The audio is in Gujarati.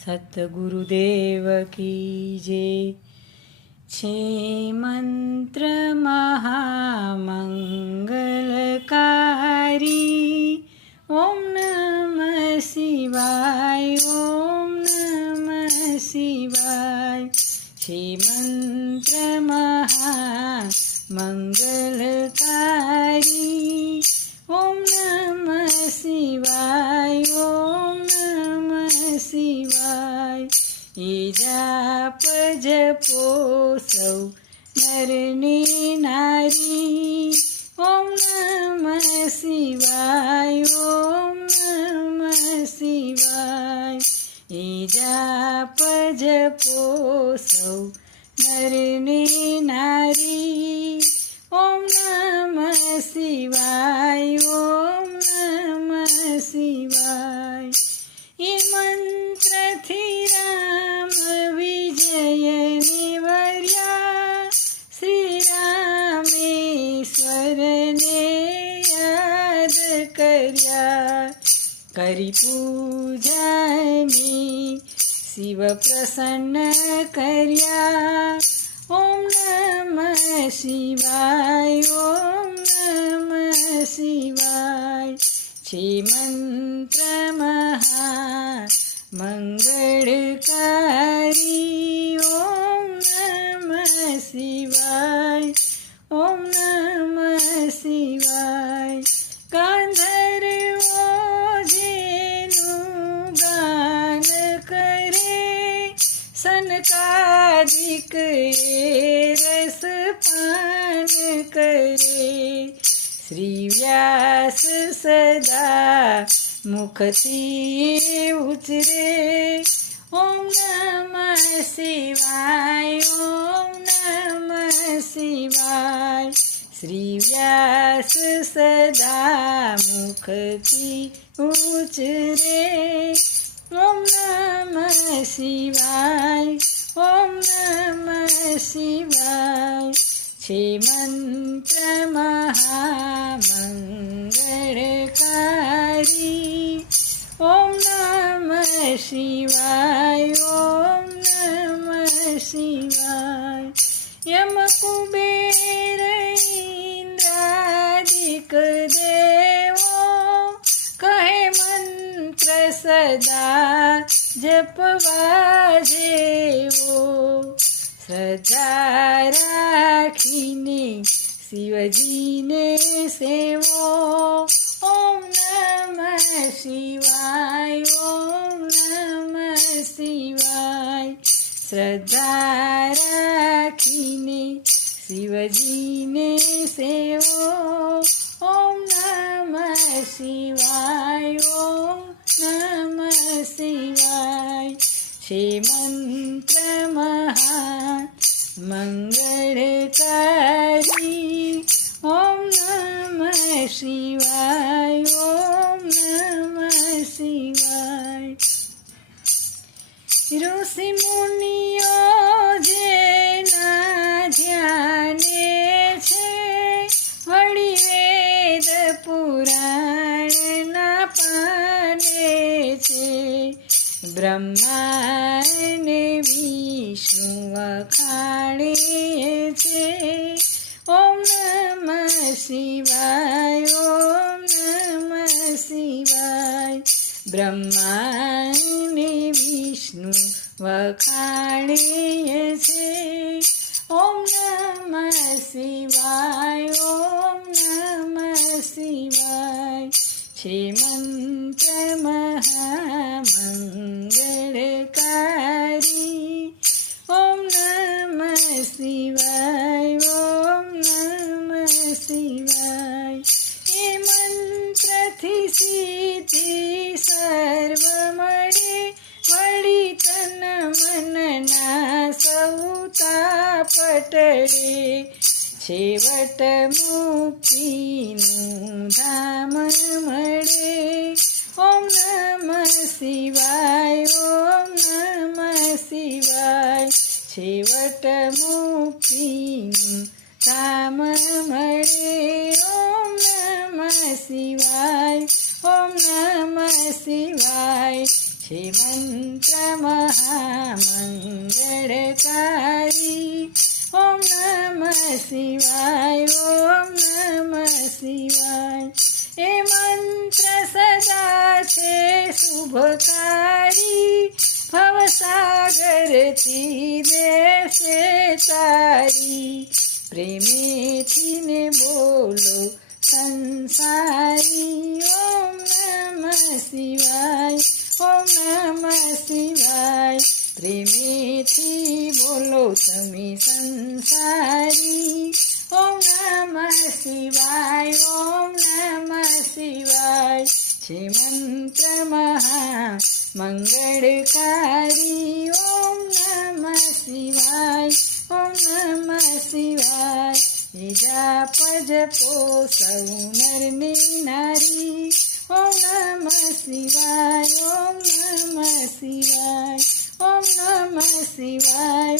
સતગુરુદેવ કી જય. છે મંત્ર મહામંગલકારી, ઓમ નમઃ શિવાય, ઓમ નમઃ શિવાય. છે મંત્ર મહામંગલકારી, ઓમ નમઃ શિવાય, ઓમ નમઃ શિવાય. એ જાપ જપો સૌ નર ને નારી, ઓમ નમઃ શિવાય, ઓમ નમઃ શિવાય. એ જાપ જપો સૌ નર ને નારી, ઓમ નમઃ શિવાય, ઓમ નમઃ શિવાય. એ મંત્રથી રામ વિજયને વર્યા, શ્રી રામેશ્વરને યાદ કર્યા. કરી પૂજાની શિવ પ્રસન્ન કર્યા, ઓમ નમઃ શિવાય, ઓમ નમઃ શિવાય. છે મંત્ર મહામંગળકારી, ઓમ નમઃ શિવાય, ઓમ નમઃ શિવાય. ગાંધર્વો જેનું ગાન કરે, સનકાદિક રસપાન કરે. શ્રી વ્યાસ સદા મુખથી ઉચરે, ઓમ નમઃ શિવાય, ઓમ નમઃ શિવાય. શ્રી વ્યાસ સદા મુખથી ઉચરે, ઓમ નમઃ શિવાય, ઓમ નમઃ શિવાય. છે મંત્ર મહામંગળકારી, ઓમ નમઃ શિવાય, ઓમ નમઃ શિવાય. યમ કુબેર ઇન્દ્રાદિક દેવો, કહે મંત્ર સદા જપવા જેવો. શ્રદ્ધા રાખીને શિવજીને સેવો, ઓમ નમઃ શિવાય, ઓમ નમઃ શિવાય. શ્રદ્ધા રાખીને શિવજીને સેવો, ઓમ નમઃ શિવાય, ઓમ નમઃ શિવાય. છે મંત્ર મહામંગળકારી, ઓમ નમઃ શિવાય, ઓમ નમઃ શિવાય. ઋષિ મુનિઓ જેના ધ્યાને છે, વળી વેદ પુરાણના પાને છે. બ્રહ્મા ને વિષ્ણુ વખાણે છે, ઓમ નમઃ શિવાય, ઓમ નમઃ શિવાય. બ્રહ્મા ને વિષ્ણુ વખાણે છે, ઓમ નમઃ શિવાય, ઓમ નમઃ શિવાય. છે મંત્ર મહામંગળકારી, ઓમ નમઃ શિવાય, ઓમ નમઃ શિવાય. એ મંત્રથી સિદ્ધિ સર્વ મળે, વળી તન મનના સૌ તાપ ટળે. છેવટ મુક્તિનું ધામ મળે, ઓમ નમઃ શિવાય, ઓમ નમઃ શિવાય. છેવટ મુક્તિનું ધામ મળે, ઓમ નમઃ શિવાય, ઓમ નમઃ શિવાય. છે મંત્ર મહામંગળકારી. ઓમ નમઃ શિવાય, ઓમ નમઃ શિવાય. એ મંત્ર સદા છે શુભકારી, ભવસાગરથી દેશે તારી. પ્રેમેથી ને બોલો સંસારી. ઓમ નમઃ શિવાય, ઓમ નમઃ શિવાય. પ્રેમેથી બોલો તમે સંસારી. ઓમ નમઃ શિવાય, ઓમ નમઃ શિવાય. છે મંત્ર મહામંગળકારી. ઓમ નમઃ શિવાય, ઓમ નમઃ શિવાય. એ જાપ જપો સૌ નરને નારી. ઓમ નમઃ શિવાય, ઓમ નમઃ શિવાય, ઓમ નમઃ શિવાય.